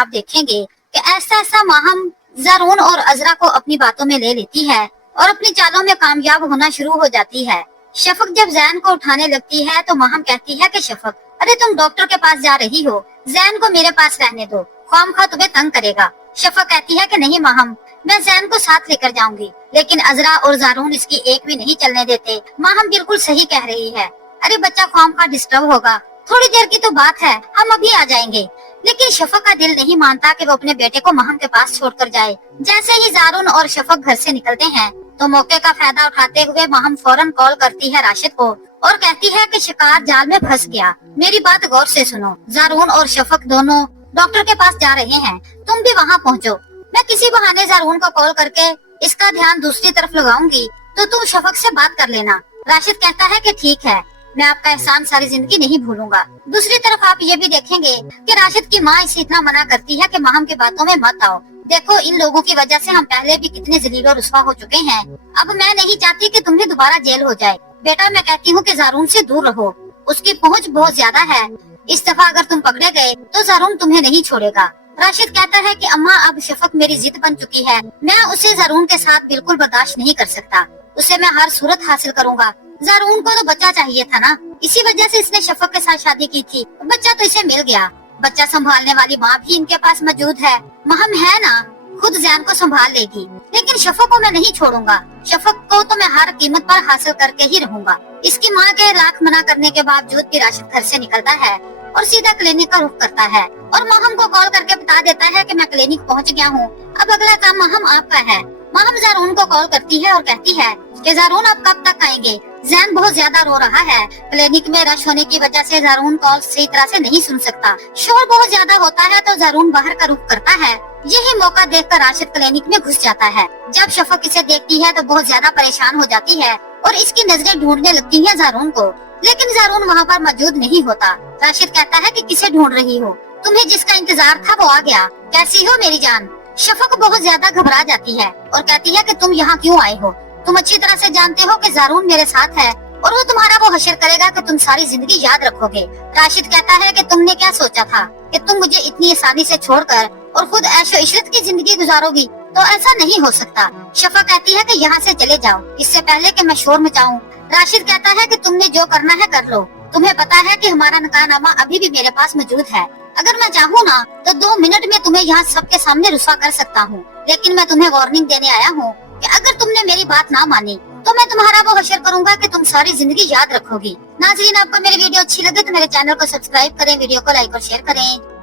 आप देखेंगे कि ऐसा ऐसा माहम ज़ारून और अजरा को अपनी बातों में ले लेती है और अपनी चालों में कामयाब होना शुरू हो जाती है। शफक जब जैन को उठाने लगती है तो माहम कहती है कि शफक, अरे तुम डॉक्टर के पास जा रही हो, जैन को मेरे पास रहने दो, ख्वामखा तुम्हें तंग करेगा। शफक कहती है कि नहीं माहम, मैं जैन को साथ लेकर जाऊंगी। लेकिन अजरा और ज़ारून इसकी एक भी नहीं चलने देते। माहम बिल्कुल सही कह रही है, अरे बच्चा ख्वामखा डिस्टर्ब होगा, थोड़ी देर की तो बात है, हम अभी आ जाएंगे। लेकिन शफक का दिल नहीं मानता कि वो अपने बेटे को माहम के पास छोड़कर जाए। जैसे ही ज़ारून और शफक घर से निकलते हैं तो मौके का फायदा उठाते हुए माहम फौरन कॉल करती है राशिद को और कहती है कि शिकार जाल में फंस गया। मेरी बात गौर से सुनो, ज़ारून और शफक दोनों डॉक्टर के पास जा रहे हैं, तुम भी वहाँ पहुँचो। मैं किसी बहाने ज़ारून को कॉल करके इसका ध्यान दूसरी तरफ लगाऊंगी तो तुम शफक से बात कर लेना। राशिद कहता है कि ठीक है, मैं आपका एहसान सारी जिंदगी नहीं भूलूंगा। दूसरी तरफ आप ये भी देखेंगे कि राशिद की माँ इसे इतना मना करती है कि माहम की बातों में मत आओ। देखो, इन लोगों की वजह से हम पहले भी कितने जलील और रुस्वा हो चुके हैं। अब मैं नहीं चाहती कि तुम्हें दोबारा जेल हो जाए। बेटा, मैं कहती हूँ कि ज़ारून से दूर रहो, उसकी पहुँच बहुत ज्यादा है। इस दफा अगर तुम पकड़े गए तो ज़ारून तुम्हें नहीं छोड़ेगा। राशिद कहता है कि अम्मा, अब शफक मेरी जिद बन चुकी है, मैं उसे ज़ारून के साथ बिल्कुल बर्दाश्त नहीं कर सकता, उसे मैं हर सूरत हासिल करूंगा। ज़ारून को तो बच्चा चाहिए था ना, इसी वजह से इसने शफक के साथ शादी की थी। बच्चा तो इसे मिल गया, बच्चा संभालने वाली माँ भी इनके पास मौजूद है। माहम है ना, खुद जैन को संभाल लेगी। लेकिन शफक को मैं नहीं छोड़ूंगा, शफक को तो मैं हर कीमत पर हासिल करके ही रहूंगा। इसकी माँ के लाख मना करने के बावजूद भी राशिद घर से निकलता है और सीधा क्लिनिक का रुख करता है और माहम को कॉल करके बता देता है कि मैं क्लिनिक पहुँच गया हूँ, अब अगला काम माहम आपका है। माहम ज़ारून को कॉल करती है और कहती है कि ज़ारून आप कब तक आएंगे, जैन बहुत ज्यादा रो रहा है। क्लिनिक में रश होने की वजह से ज़ारून कॉल सही तरह से नहीं सुन सकता, शोर बहुत ज्यादा होता है तो ज़ारून बाहर का रुख करता है। यही मौका देखकर राशिद क्लिनिक में घुस जाता है। जब शफक इसे देखती है तो बहुत ज्यादा परेशान हो जाती है और इसकी नजरें ढूंढने लगती है ज़ारून को, लेकिन ज़ारून वहाँ पर मौजूद नहीं होता। राशिद कहता है कि किसे ढूंढ रही हो, तुम्हें जिसका इंतजार था वो आ गया, कैसी हो मेरी जान। शफक बहुत ज्यादा घबरा जाती है और कहती है कि तुम यहाँ क्यों आए हो, तुम अच्छी तरह से जानते हो कि ज़ारून मेरे साथ है और वो तुम्हारा वो हशर करेगा कि तुम सारी जिंदगी याद रखोगे। राशिद कहता है कि तुमने क्या सोचा था कि तुम मुझे इतनी आसानी से छोड़कर और खुद ऐशो इशरत की जिंदगी गुजारोगी, तो ऐसा नहीं हो सकता। शफा कहती है कि यहाँ से चले जाओ इससे पहले कि मैं शोर मचाऊं। राशिद कहता है कि तुमने जो करना है कर लो, तुम्हें पता है कि हमारा निकाहनामा अभी भी मेरे पास मौजूद है, अगर मैं चाहूँ ना तो 2 मिनट में तुम्हें यहाँ सबके सामने रुस्वा कर सकता हूँ। लेकिन मैं तुम्हें वार्निंग देने आया हूँ कि अगर तुमने मेरी बात ना मानी तो मैं तुम्हारा वो हशर करूंगा कि तुम सारी जिंदगी याद रखोगी। नाज़रीन, आपको मेरी वीडियो अच्छी लगे तो मेरे चैनल को सब्सक्राइब करें, वीडियो को लाइक और शेयर करें।